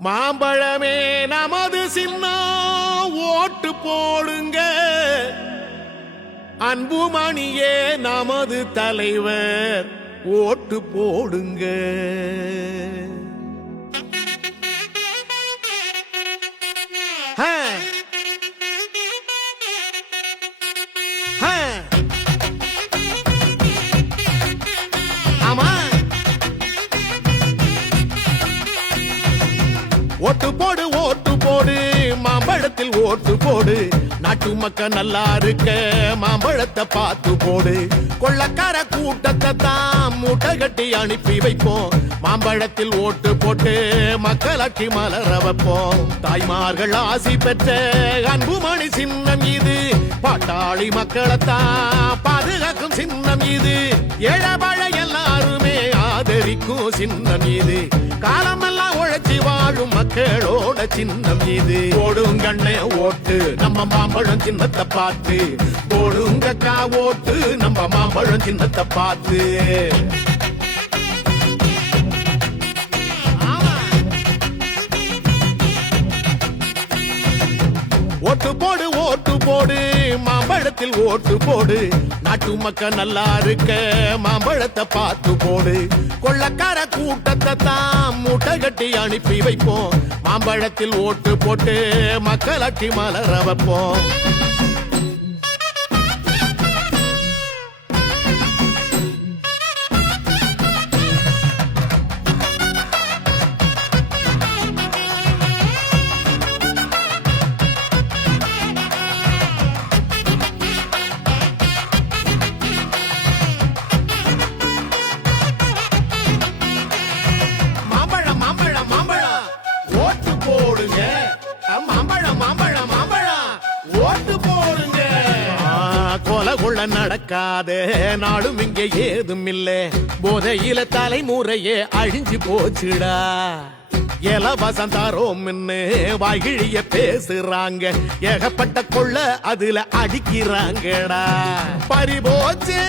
மாம்பழமே நமது சின்னம் ஓட்டு போடுங்க, அன்புமணியே நமது தலைவர் ஓட்டு போடுங்க. ஓட்டு போடு ஓட்டு போடு மாம்பழத்தில் ஓட்டு போடு, நாட்டு மக்கள் நல்லா இருக்க மாம்பழத்தை பார்த்து போடு. கொள்ளக்கார கூட்டத்தை தான் மூட்டை கட்டி அனுப்பி வைப்போம், மாம்பழத்தில் ஓட்டு போட்டு மக்களாட்சி மலர வைப்போம். தாய்மார்கள் ஆசி பெற்ற அன்புமணி சின்னம் இது, பாட்டாளி மக்களைத்தான் பாதுகாக்கும் சின்னம் இது. ஏழபழ எல்லாருமே ஆதரிக்கும் சின்னம் இது, காலமெல்லாம் உழைச்சி வாழும் மக்களோட சின்னம் இது. போடுங்கண்ணே ஓட்டு நம்ம மாம்பழம் சின்னத்தை பார்த்து, போடுங்கக்கா ஓட்டு நம்ம மாம்பழம் சின்னத்தை பார்த்து. ஓட்டு போடு ஓட்டு போடு மாம்பழத்தில் ஓட்டு போடு, நாட்டு மக்கள் நல்லா இருக்க மாம்பழத்தை பார்த்து போடு. கொள்ளக்கார கூட்டத்தை தான் மூட்டை கட்டி அனுப்பி வைப்போம், மாம்பழத்தில் ஓட்டு போட்டு மக்களாட்சி மலர வைப்போம். நடக்காத நாடும் இங்கே ஏதும் இல்ல, போதையில தலைமுறையே அழிஞ்சு போச்சுடா. இலவசம் தாரோம் வாய்கிழிய பேசுறாங்க, ஏகப்பட்ட கொள்ள அதுல அடிக்கிறாங்கடா. பறிபோச்சே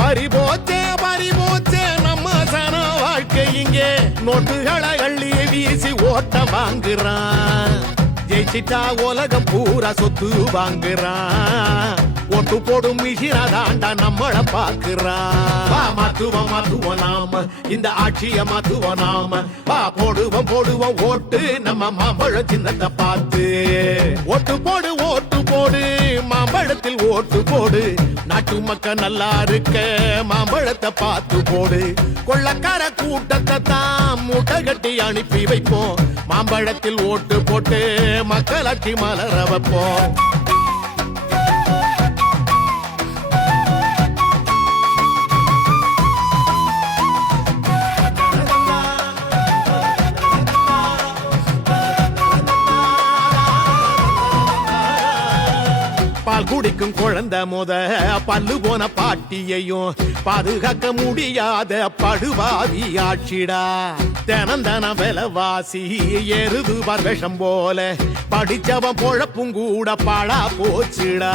பறிபோச்சே பறிபோச்சே நம்ம சன வாழ்க்கை இங்கே, நோட்டுகளை அள்ளி வீசி ஓட்ட வாங்குறான். ஜெயிச்சிட்டா உலகம் பூரா சொத்து வாங்குறான், ஓட்டு போடும் மிஷினா தாண்டா நம்மள பாக்குறான். மாத்துவோம் நாம இந்த ஆட்சிய மாத்துவோம் நாம, போடுவோம் ஓட்டு நம்ம மாம்பழம் சின்னத்தை பார்த்து. ஓட்டு போடு மாம்பழத்தில் ஓட்டு போடு, நாட்டு மக்கள் நல்லா இருக்க மாம்பழத்தை பார்த்து போடு. கொள்ளக்கார கூட்டத்தை தான் மூட்டை கட்டி அனுப்பி வைப்போம், மாம்பழத்தில் ஓட்டு போட்டு மக்களாட்சி மலர வைப்போம். பால் குடிக்கும் குழந்தை முத பல்லு போன பாட்டியையும் பாதுகாக்க முடியாத படுவாவி ஆட்சிடா. தினம் விலவாசி ஏறுது விஷம் போல, படிச்சவன் பொழப்பும் கூட பாழா போச்சுடா.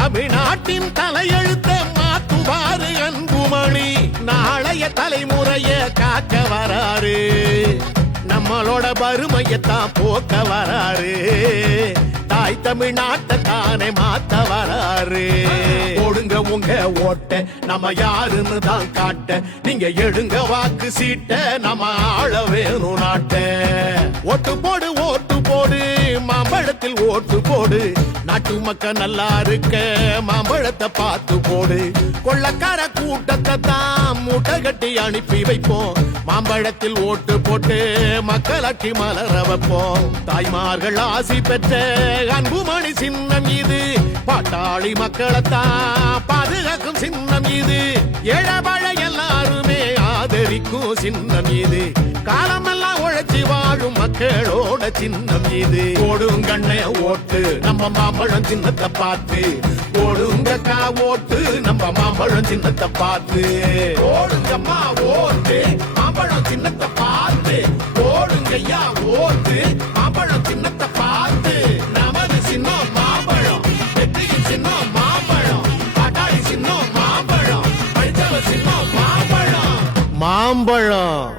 தமிழ்நாட்டின் தலையெழுத்த மாத்துவாரு அன்புமணி, நாளைய தலைமுறைய காக்க வராரு, நம்மளோட வறுமையத்தான் போக்க வராரு. தாய் தமிழ்நாட்டை தானே மாத்த வராரு. போடுங்க உங்க ஓட்ட நம்ம யாருன்னு தான் காட்ட, நீங்க எடுங்க வாக்கு சீட்ட நம்ம ஆள வேணும் நாட்ட. ஓட்டு போடு மாம்பழத்தில் ஓட்டு போடு, நாட்டு மக்கள் நல்லா இருக்க மாம்பழத்தை பார்த்து போடு. கொள்ளக்கார கூட்டத்தை தான் மூட்டை கட்டி அனுப்பி வைப்போம், மாம்பழத்தில் ஓட்டு போட்டு மக்களாட்சி மலர வைப்போம். தாய்மார்கள் ஆசி பெற்ற அன்புமணி சின்னம் இது, பாட்டாளி மக்களைத்தான் பாதுகாக்கும் சின்னம் இது. ஏழபழ எல்லாருமே ஆதரிக்கும் சின்னம் இது, காலமெல்லாம் உழைச்சி வாழும் மக்களோட சின்னம் இது. போடுங்கண்ணே ஓட்டு நம்ம மாம்பழம் சின்னத்தை பார்த்து, போடுங்கக்கா ஓட்டு நம்ம மாம்பழம் சின்னத்தை பார்த்து. போடுங்கம்மா ஓட்டு மாம்பழம் சின்னத்தை பார்த்து, போடுங்கய்யா ஓட்டு மாம்பழம் சின்னத்தை பார்த்து. நமது சின்னம் மாம்பழம், வெற்றியின் சின்னம் மாம்பழம், பாட்டாளி சின்னம் மாம்பழம். மாம்பழம்